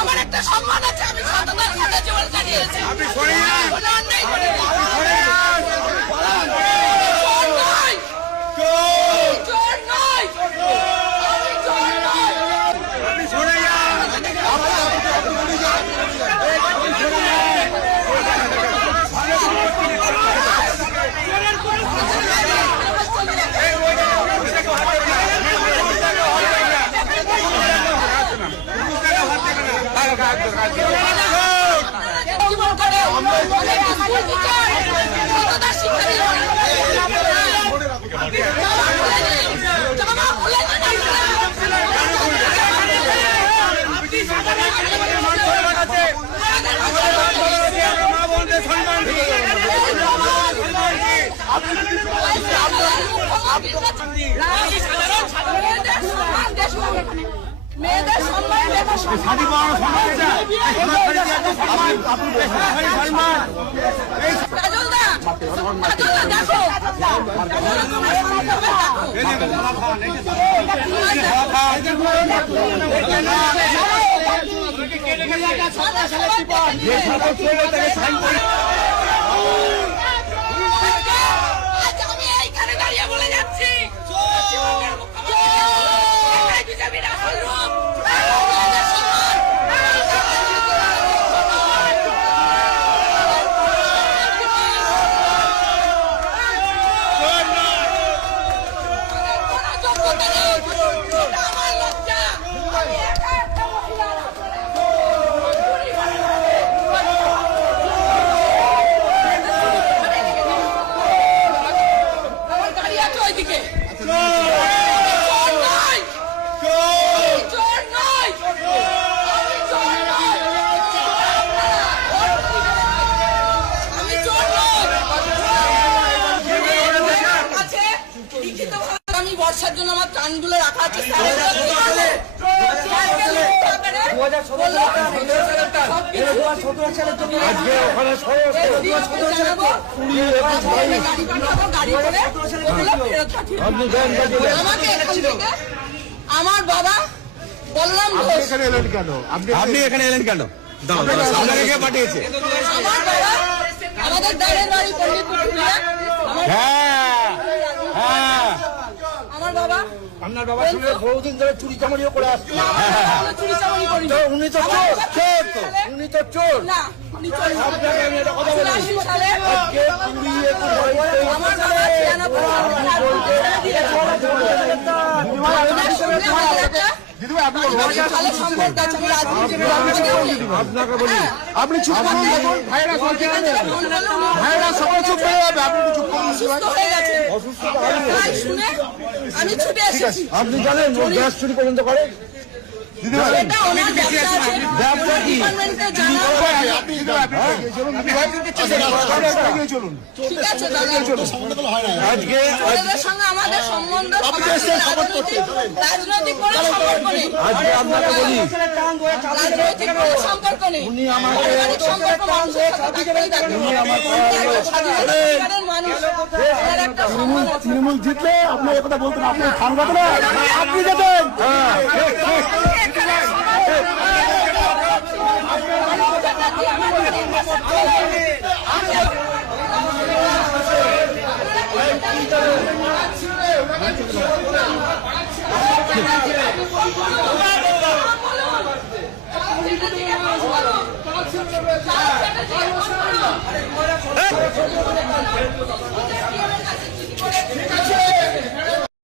আমার একটা সম্মান আছে, আমি সততার সাথে জীবন কাটিয়েছি। মেয়েদের সম্মান আমি এইখানে দাঁড়িয়ে বলে যাচ্ছি বর্ষার জন্য আমার কানগুলো রাখা আছে। আমার বাবা বললাম আপনি এখানে এলেন কেন? পাঠিয়েছে আমার বাবা আমাদের দাঁড়ের বাড়ি পন্ডিতপুর। আমার বাবা আপনার বাবা শুনে বহুদিন ধরে চুরি চামারিও করে আসছে। চুরি চামারি করি উনি তো চোর, চোর তো উনি তো চোর। না উনি চোর না। 88 সালে আমার বাবা আপনাকে বলি আপনি চুপ করুন, দেখুন ভাইরা ভাইরা সবাই চুপ হয়ে যাবে, আপনি চুপ করুন। শুনে আমি ছুটে এসেছি। আপনি জানেন গ্যাস চুরি পর্যন্ত করে? সঙ্গে আমাদের সম্বন্ধ রাজনৈতিক সম্পর্ক নেই। তৃণমূল জিতলে আপনি একথা বলতেন, আপনি সাংবাদ না, আপনি যেতেন। হ্যাঁ